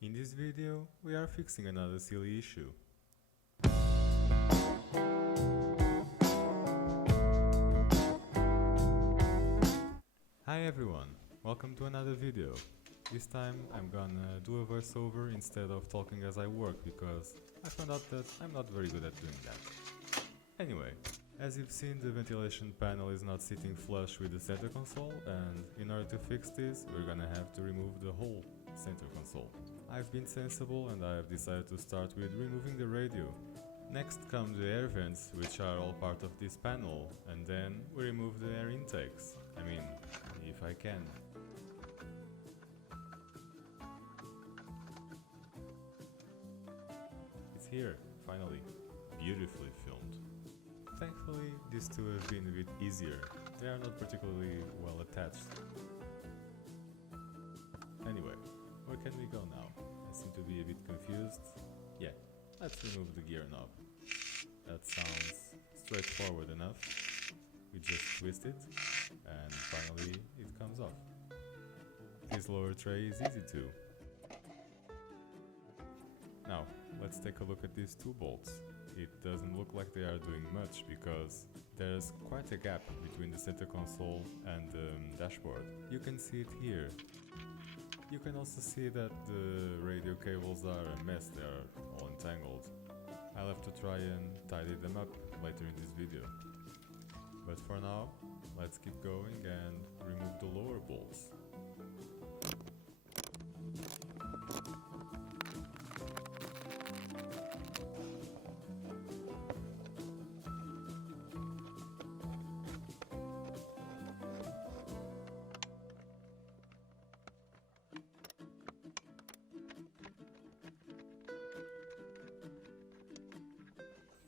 In this video, we are fixing another silly issue. Hi everyone, welcome to another video. This time I'm gonna do a voiceover instead of talking as I work because I found out that I'm not very good at doing that. Anyway, as you've seen, the ventilation panel is not sitting flush with the center console, and in order to fix this we're gonna have to remove the whole center console. I've been sensible and I have decided to start with removing the radio. Next come the air vents, which are all part of this panel, and then we remove the air intakes. I mean, if I can. It's here, finally, beautifully filmed. Thankfully, these two have been a bit easier. They are not particularly well attached. Anyway, where can we go now? I seem to be a bit confused. Yeah, let's remove the gear knob. That sounds straightforward enough. We just twist it, and finally it comes off. This lower tray is easy too. Now, let's take a look at these two bolts. It doesn't look like they are doing much because there's quite a gap between the center console and the dashboard. You can see it here. You can also see that the radio cables are a mess, they are all entangled. I'll have to try and tidy them up later in this video. But for now, let's keep going and remove the lower bolts.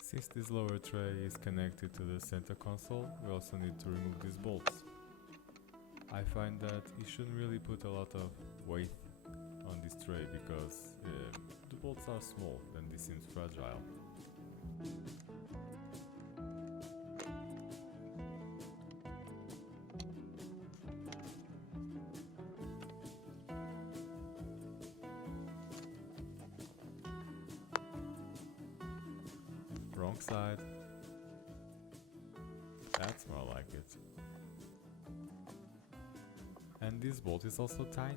Since this lower tray is connected to the center console, we also need to remove these bolts. I find that you shouldn't really put a lot of weight on this tray because the bolts are small and this seems fragile. Wrong side. That's more like it. And this bolt is also tiny.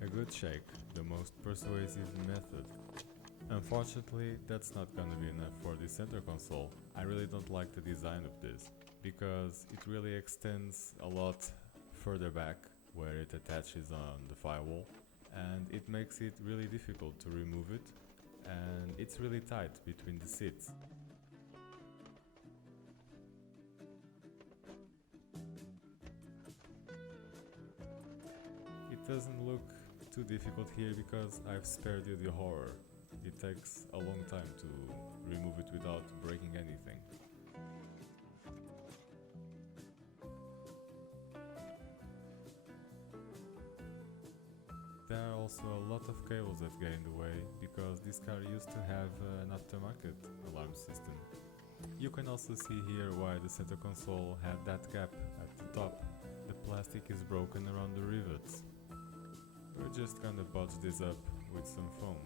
A good shake, the most persuasive method. Unfortunately, that's not gonna be enough for the center console. I really don't like the design of this, because it really extends a lot further back where it attaches on the firewall, and it makes it really difficult to remove it, and it's really tight between the seats. It doesn't look too difficult here because I've spared you the horror. It takes a long time to remove it without breaking anything. There are also a lot of cables that get in the way because this car used to have an aftermarket alarm system. You can also see here why the center console had that gap at the top. The plastic is broken around the rivets. We're just gonna bodge this up with some foam.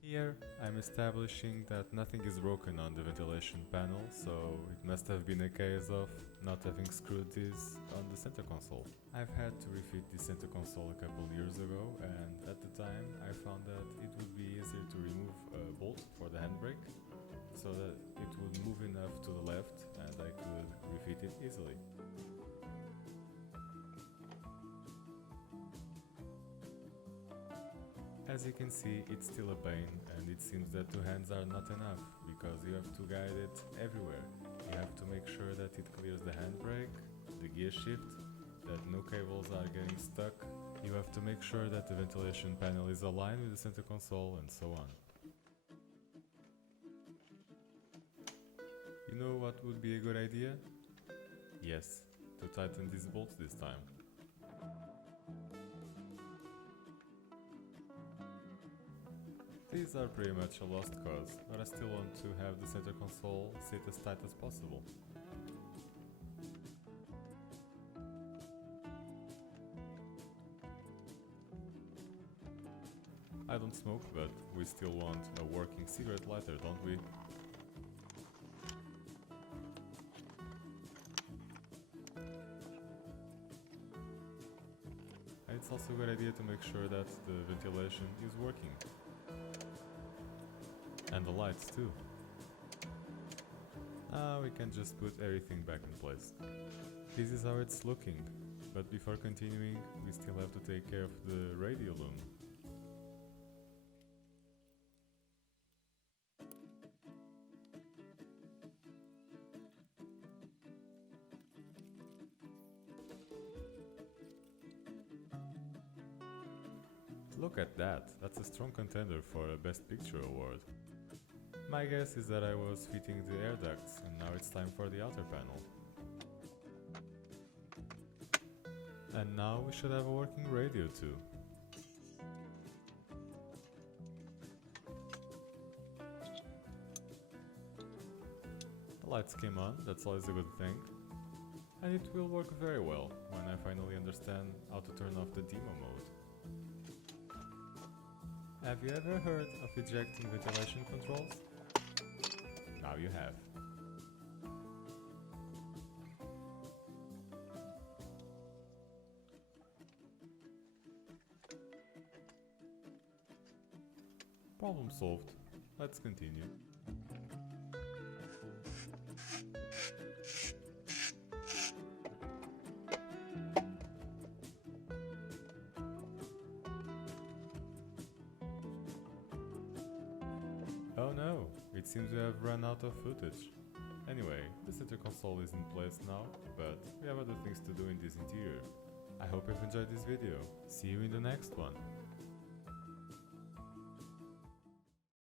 Here I'm establishing that nothing is broken on the ventilation panel, so it must have been a case of not having screwed this on the center console. I've had to refit the center console a couple years ago, and at the time I found that it would be easier to remove a bolt for the handbrake so that it would move enough to the left and I could refit it easily. As you can see, it's still a pain, and it seems that 2 hands are not enough, because you have to guide it everywhere. You have to make sure that it clears the handbrake, the gear shift, that no cables are getting stuck. You have to make sure that the ventilation panel is aligned with the center console, and so on. You know what would be a good idea? Yes, to tighten these bolts this time. These are pretty much a lost cause, but I still want to have the center console sit as tight as possible. I don't smoke, but we still want a working cigarette lighter, don't we? And it's also a good idea to make sure that the ventilation is working. And the lights too. Now we can just put everything back in place. This is how it's looking, but before continuing, we still have to take care of the radio loom. Look at that, that's a strong contender for a Best Picture award. My guess is that I was fitting the air ducts and now it's time for the outer panel. And now we should have a working radio too. The lights came on, that's always a good thing. And it will work very well when I finally understand how to turn off the demo mode. Have you ever heard of ejecting ventilation controls? Now you have. Problem solved. Let's continue. Oh no, it seems we have run out of footage. Anyway, the center console is in place now, but we have other things to do in this interior. I hope you've enjoyed this video. See you in the next one.